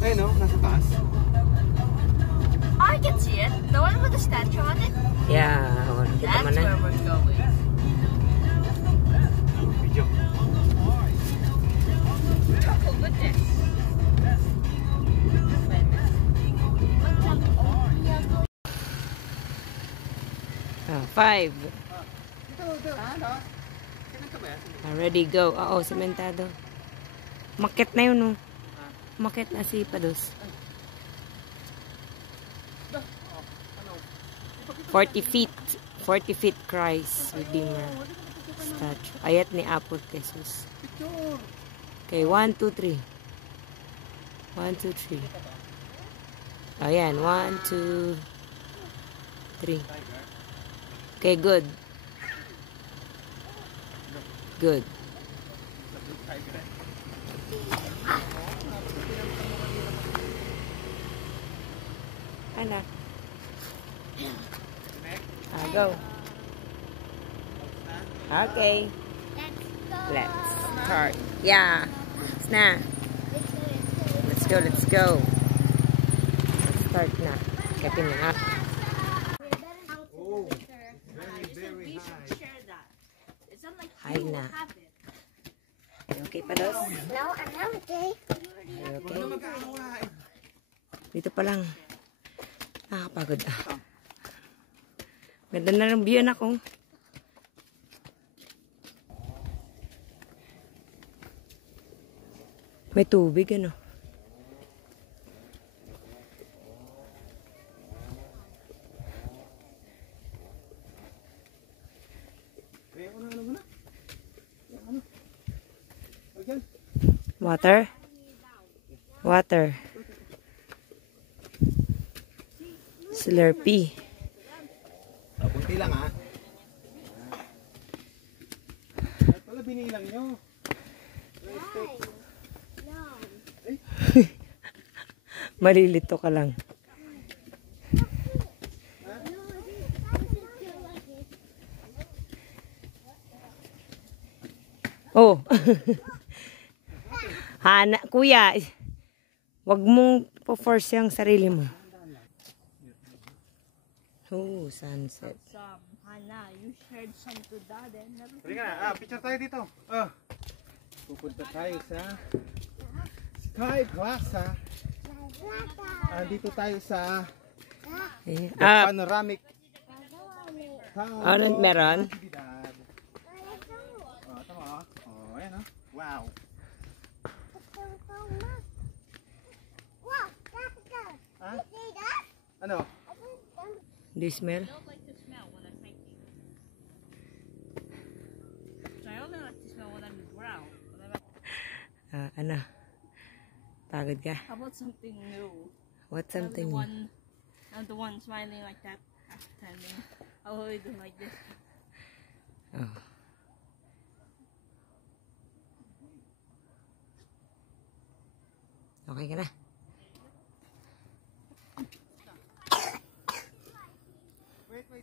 Ayun no, nasa taas. I can see it. The one with the statue on it? Yeah, kita That's where we're going. Video. Oh, goodness. 5. Ito, ano? Ganito ba yan? Ready, go. Oo, sementado. Makit na yun, no? Makit na si Pados. 40 feet. 40 feet Christ Redeemer statue. Ayat ni Apo Jesus. Okay, 1, 2, 3. 1, 2, 3. Ayan, 1, 2, 3. Okay, good. Good. Anak. Go. Okay. Let's start. Yeah. Nah. Let's go. Let's go. Let's start na. Kapin na. Oh, very high. High na. Okay pa daw? No, I'm not okay. Okay. Dito pa lang. Nakakapagod ah. Ganda na ng view na ko. May tubig ano. Water. Water. Slurpee. Kunti lang ha. At pala binilang nyo. Malilito ka lang. Oh. Hana, kuya. Wag mong po-force yung sarili mo. Oh, sunset. Hana, you shared some to Dad and everything. Sige na, picture tayo dito. Pupunta tayo sa Sky Plaza. Dito tayo sa panoramic. Ano meron? Tama. Ayan o. Wow. Ano? Do you smell? I don't like to smell when I'm hiking. I only like to smell when I'm on the ground. Ano? Pagod ka? How about something new? What's something? I'm the one smiling like that, pretending. I always do like this. Oh. Okay ka na? Wait.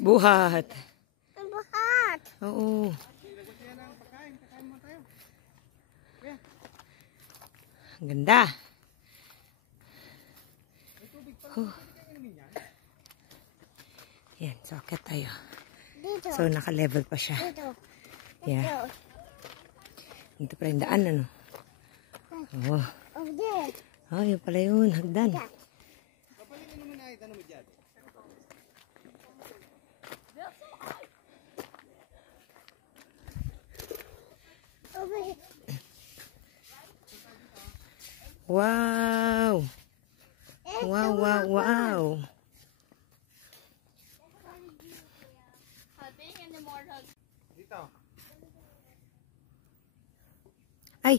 Buhat. Buhat. Oo. Kakain mo tayo. Ang ganda. Yan, so akit tayo. Dito. So naka-level pa siya. Dito. Yeah. Dito pa rin daan, ano? Oh. Over there. Oh, yun pala yun. Hagdan. Kapalito naman na ito mo dyan. Over here. Wow! Wow! Dito. Ay,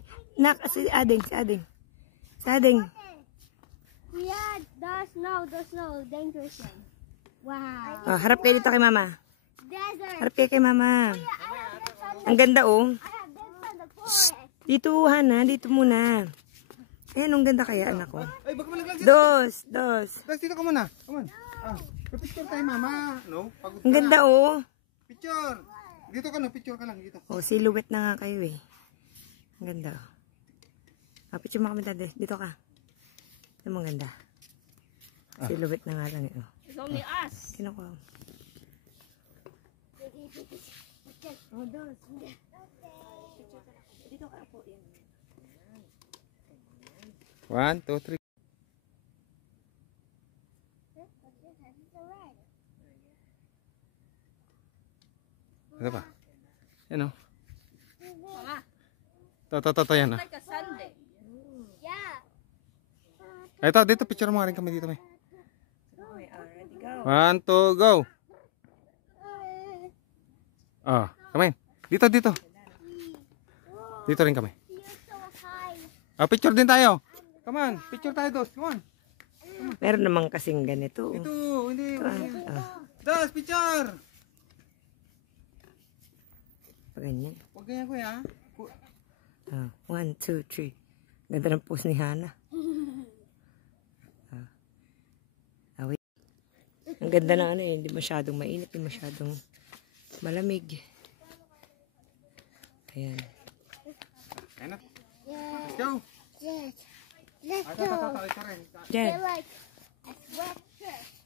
si Ading. Yeah, the snow, dangerous one. Wow. Oh, harap kayo dito kay mama. Desert. Harap kayo kay mama. I have this on Ang ganda oh. I have this on the forest. Dito, Hana. Dito muna. Ayan, ang ganda kaya anak ko. Ay, baka malaglag siya. Dos. Guys, dito ka muna. Come on. Picture tayo, mama. No? Pagod ka Ang ganda na. oh. Picture. Dito ka na, picture ka lang. Dito. Oh, silhouette na nga kayo eh. Ang ganda. Picture mo kami dati. Dito ka. Ano ang ganda. Silhouette na nga lang eh. It's only us. Kinukuha. Oh, those. Dito ka po. 1, 2, 3. Ano pa? Yan o. Mama, Ito yan like a Sunday. Yeah. Ito, dito, picture mo rin kami dito, may. Okay, already go. 1, 2, go! Oh, kami. Dito. Dito rin kami. You're so high. Picture din tayo. Come on, picture tayo, Dos. Come on. Meron namang kasing ganito. Ito, hindi. Ah, Dos, picture! ganyan. Huwag ganyan, kuya. 1, 2, 3. Ganda ng pose ni Hana. Wait. Ang ganda na ano eh. Hindi masyadong mainit. Hindi masyadong malamig. Ayan. Ayan na. Yeah. Let's go. Yes. Let's Ito go. rin. Diyan. They're like a sweatshirt.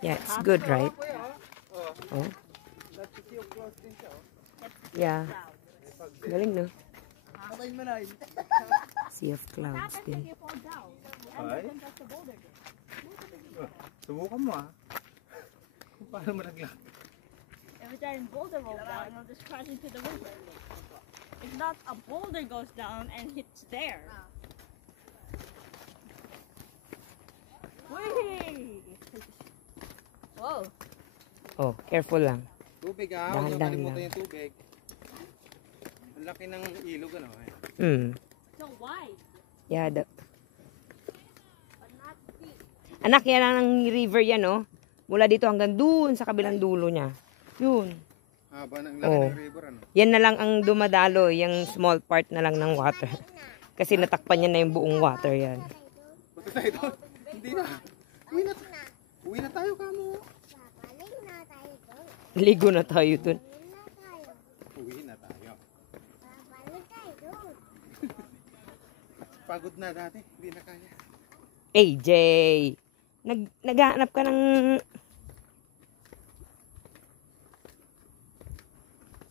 Yeah, it's good, right? Oh. Yeah. Galing, no? Sea of clouds din. Ay. Subukan mo kung paano malaglag. Every time boulder rolls down, it'll just crash into the river. If not, a boulder goes down and hits there. Whee! Whoa. Oh, careful lang. Tubig huwag niyo Dahan-dahan kalimutan lang. yung tubig. Ang laki ng ilog So wide, Yeah, but not deep. Anak, yan ang river yan, oh. Mula dito hanggang dun sa kabilang dulo niya. Yun. Haba ng laki Oh. ng river, Yan na lang ang dumadalo, yung small part na lang ng water. Kasi natakpan niya na yung buong water yan. Punta tayo doon. Hindi na. Uwi na tayo, kamo. Babalik na tayo doon. Ligo na tayo dun. Babalik na tayo. Uwi na tayo. Babalik tayo doon. Pagod na dati. Hindi na kaya. AJ, naghahanap ka ng...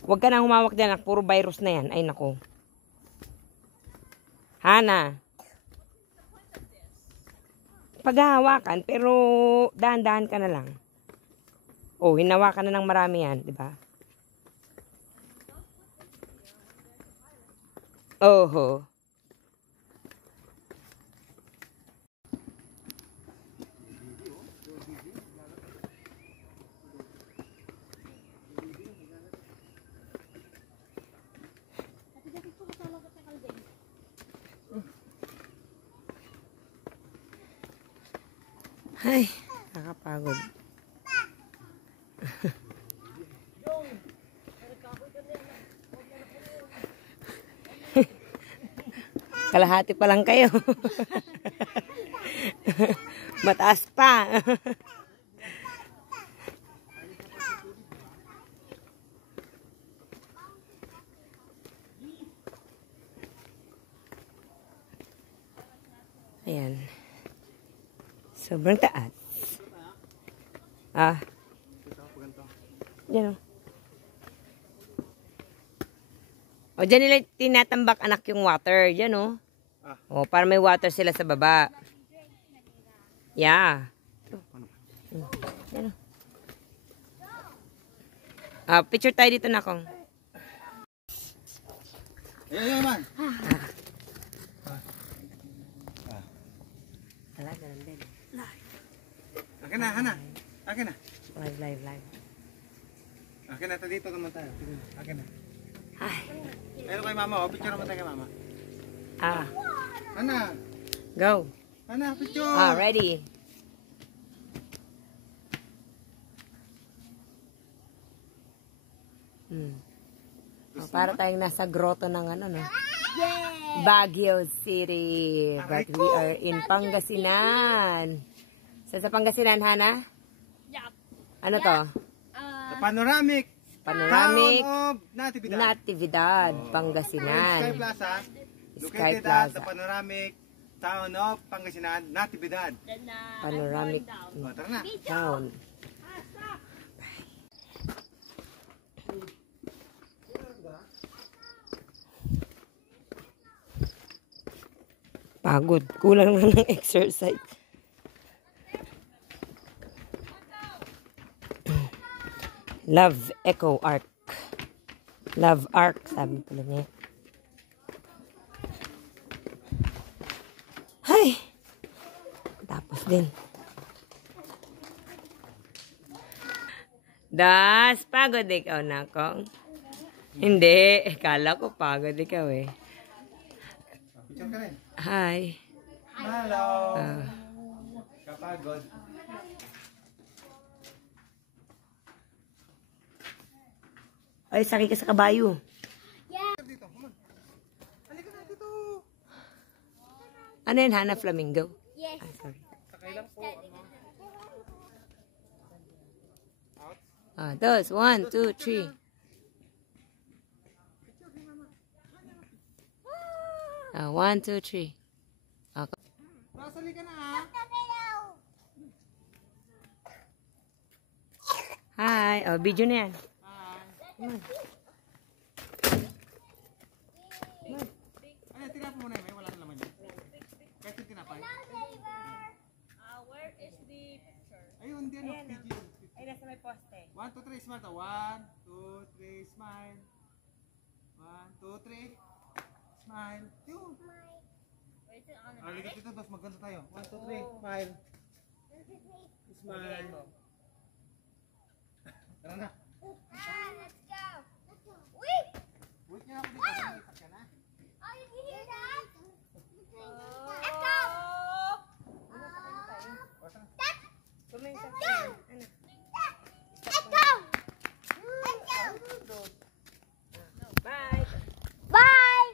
Huwag ka nang humawak dyan, nak. Puro virus na yan. Ay, nako. Hana. Paghahawakan, pero dahan-dahan ka na lang. Oh, hinawakan na ng marami yan, di ba? Oho. Ay, nakakapagod. Kalahati pa lang kayo. Mataas pa. Ayan. Sobrang taas. Diyan o. O, dyan nila tinatambak anak yung water. Diyan o. O, para may water sila sa baba. Yeah. Diyan o. Picture tayo dito na kong. Ayan, man. Wala, ganun din. Akin na, Hana. Akin na. Live. Akin na, dito naman tayo. Akin na. Ay. Ayun kay mama, picture naman tayo kay mama. Ana. Go. Ana, picture. Ah, ready. Oh, para tayong nasa grotto ng ano, no? Baguio City. But we are in Pangasinan. Sa Pangasinan, Hana? Yeah. Ano to? The panoramic. Panoramic Town of Natividad. Natividad, Sky Pangasinan. Plaza. Sky Located at Plaza. the panoramic town of Pangasinan, Natividad. Then Panoramic I'm going down. O, tara na. town. Pagod. Kulang na ng exercise. Love Echo Arc. Love Arc, sabi pala niya. Hay! Tapos din. Das, pagod ikaw na kong. Hindi, kala ko pagod ikaw eh. Picture ka rin. Hi. Hello. Ah. Kapagod. Ay, sakay ka sa kabayo. Dito, come on. Halika na dito. Ano yan, Hana? Flamingo? Yes. Ay, sorry. Sakay lang po. Ah, dos. 1, 2, 3. Ah, 1, 2, 3. Okay. Ras, halika na ah. Hi. Oh, video na yan. Ay, tinapay mo na yun. May wala na laman yun. Kahit yung tinapay. Where is the picture? Ayun, di ano. PG. Ay, nasa may poste. 1, 2, 3, smile. 1, 2, 3, smile. 1, 2, 3. Smile. Yun. Wait, is it on the Halika dito, tapos magkanta tayo. 1, 2, 3, smile. Smile. Tara na. Let's go. Wait. Wait nga ako dito. Lumipat ka na. Oh, you can hear that? Let's go. Let's go. Bye. Bye.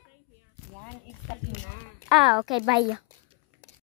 Yan, stop na. Ah, okay. Bye.